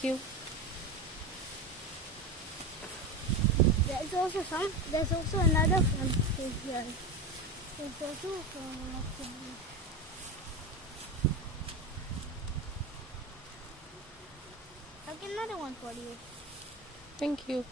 Thank you. There's also another fun thing here. There's also a fun. I'll get another one for you. Thank you.